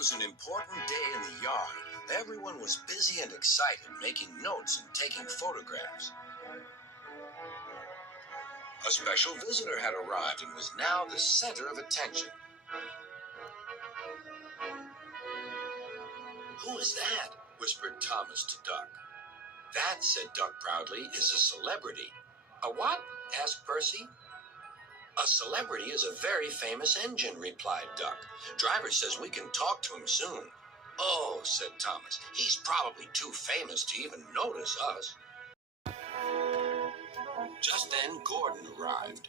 was an important day in the yard. Everyone was busy and excited, making notes and taking photographs. A special visitor had arrived and was now the center of attention. "Who is that?" whispered Thomas to Duck. "That," said Duck proudly, "is a celebrity." "A what?" asked Percy. "A celebrity is a very famous engine," replied Duck. "Driver says we can talk to him soon." "Oh," said Thomas, "he's probably too famous to even notice us." Just then Gordon arrived.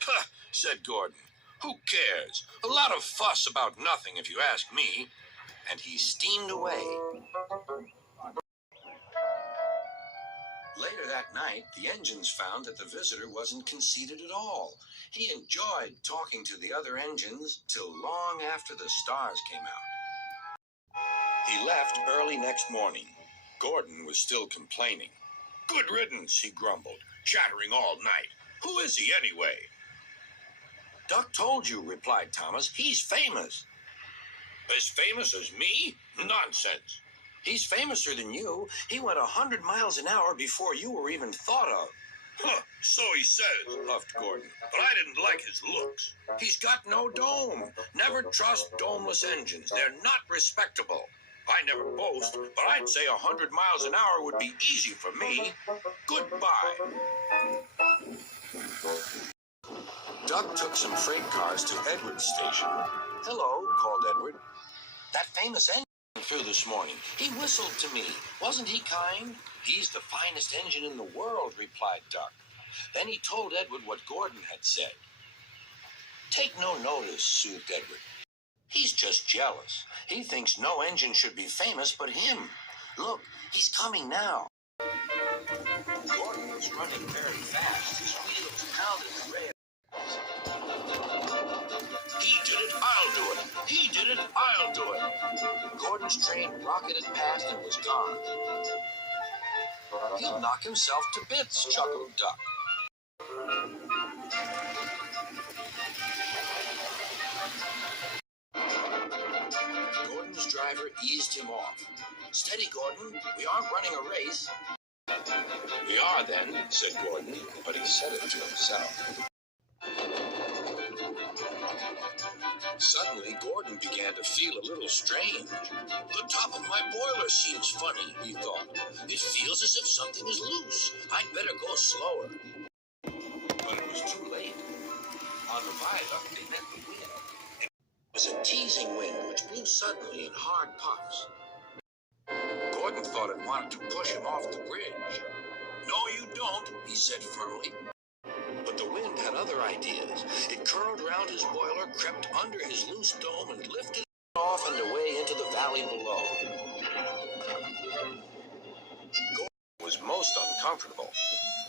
"Puh," said Gordon. "Who cares? A lot of fuss about nothing, if you ask me." And he steamed away. Later that night, the engines found that the visitor wasn't conceited at all. He enjoyed talking to the other engines till long after the stars came out. He left early next morning. Gordon was still complaining. "Good riddance," he grumbled, "chattering all night. Who is he anyway?" "Duck told you," replied Thomas. "He's famous." "As famous as me? Nonsense." "He's famouser than you. He went 100 miles an hour before you were even thought of." "Huh, so he says," huffed Gordon, "but I didn't like his looks." "He's got no dome. Never trust domeless engines. They're not respectable." "I never boast, but I'd say 100 miles an hour would be easy for me. Goodbye." Duck took some freight cars to Edward's station. "Hello," called Edward. "That famous engine through this morning. He whistled to me. Wasn't he kind?" "He's the finest engine in the world," replied Duck. Then he told Edward what Gordon had said. "Take no notice," soothed Edward. "He's just jealous. He thinks no engine should be famous but him. Look, he's coming now." Gordon was running very fast. His wheels pounded the rail. "He did it, I'll do it. He did it, I'll do it." Gordon's train rocketed past and was gone. "He'll knock himself to bits," chuckled Duck. Gordon's driver eased him off. "Steady, Gordon. We aren't running a race." "We are, then," said Gordon, but he said it to himself. Suddenly, Gordon began to feel a little strange. "The top of my boiler seems funny," he thought. "It feels as if something is loose. I'd better go slower." But it was too late. On the viaduct, they met the wind. It was a teasing wind which blew suddenly in hard puffs. Gordon thought it wanted to push him off the bridge. "No, you don't," he said firmly. But the wind had other ideas. It curled around his boiler, crept under his loose dome, and lifted it off and away into the valley below. Gordon was most uncomfortable.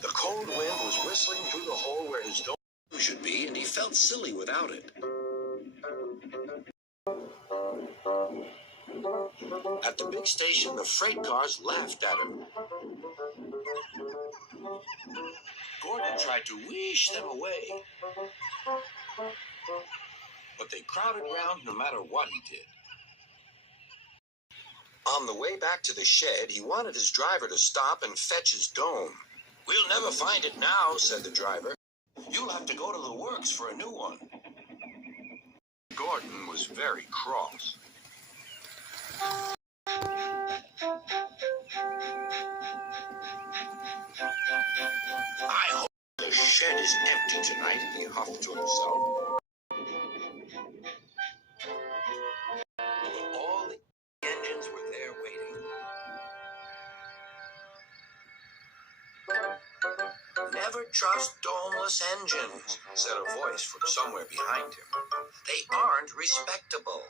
The cold wind was whistling through the hole where his dome should be, and he felt silly without it. At the big station, the freight cars laughed at him. Gordon tried to wheesh them away, but they crowded round no matter what he did. On the way back to the shed, he wanted his driver to stop and fetch his dome. "We'll never find it now," said the driver. "You'll have to go to the works for a new one." Gordon was very cross. "I hope the shed is empty tonight," he huffed to himself. But all the engines were there waiting. "Never trust domeless engines," said a voice from somewhere behind him. "They aren't respectable."